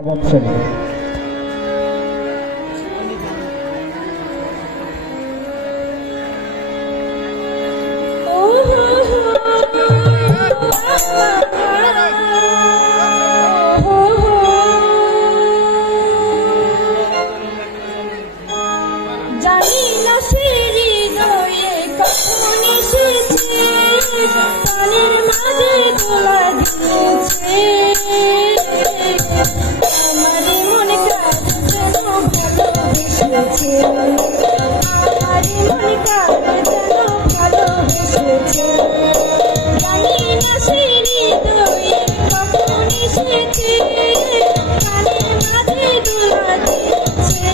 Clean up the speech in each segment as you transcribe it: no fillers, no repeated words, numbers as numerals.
শ্রেণী। জানি না সিঁড়ি দয়ে কখন এসেছে, কানের মাঝে দোলা দিয়েছে। আমারই মনে কার যেন ভালোবেসেছে, আমারই মনে কার যেন ভালোবেসেছে। জানি না সিঁড়ি দয়ে কখন এসেছে, কানের মাঝে দোলা দিয়েছে।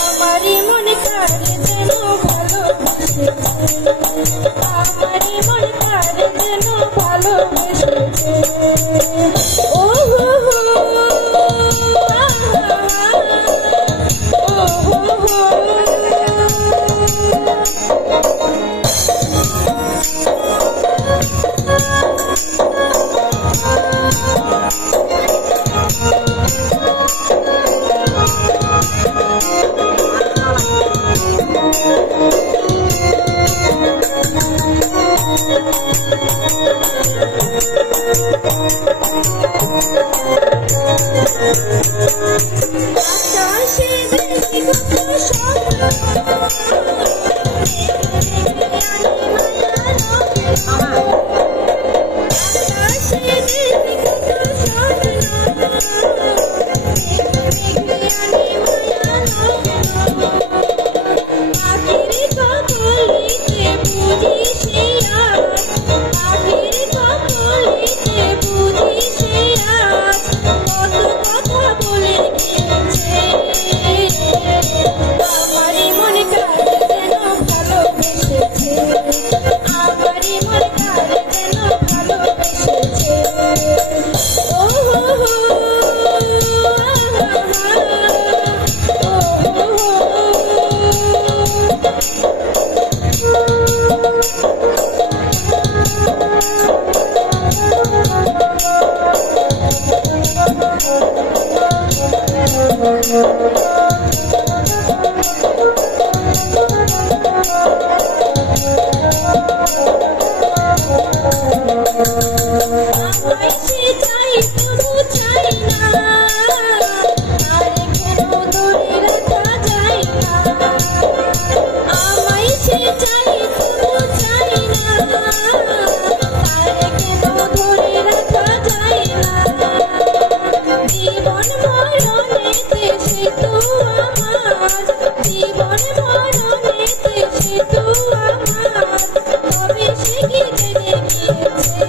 আমারই মনে কার যেন ভালোবেসেছে, আমারই মনে কার যেন ভালোবেসেছে। ও হো হো আকাশে দেখি কত স্বপ্ন, আকাশে দেখি কত স্বপ্ন, আখির কবলিতে বুঝি সে আজ, আখির কবলিতে বুঝি সে আজ কত কথা বলে গিয়েছে। আমারই মনে কার যেন ভালোবেসেছে, আমারই মনে কার যেন ভালোবেসেছে। ও হো হো আমায় সে চাই তবু চাই না, আর কেন ধরে রাখা যায় না। আমায় সে চাই তবু চাই না, আর কেন ধরে রাখা যায় না। জীবন মরণেতে সে তো আমার, জীবন মরণেতে সে তো আমার, তবে সে কি জেনে গিয়েছে।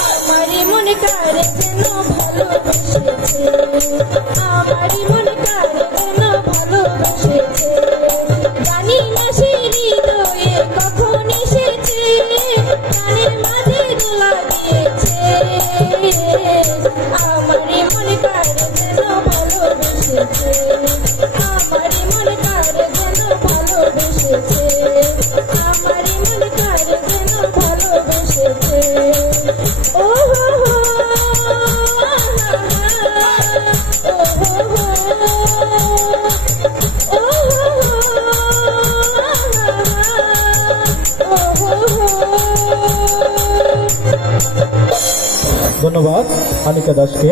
আমারই মনে কার যেন ভালোবেসেছে, আমারই মনে কার যেন ভালোবেসেছে। জানি না সে হৃদয়ে কখন এসেছে, কানের মাঝে দোলা দিয়েছে। আমারই মনে কার যেন ভালোবেসেছে, আমারই মনে কার যেন ভালোবেসেছে, আমারই মনে কার যেন ভালোবেসেছে। ও হো হো ধন্যবাদ আনিকা দাসকে।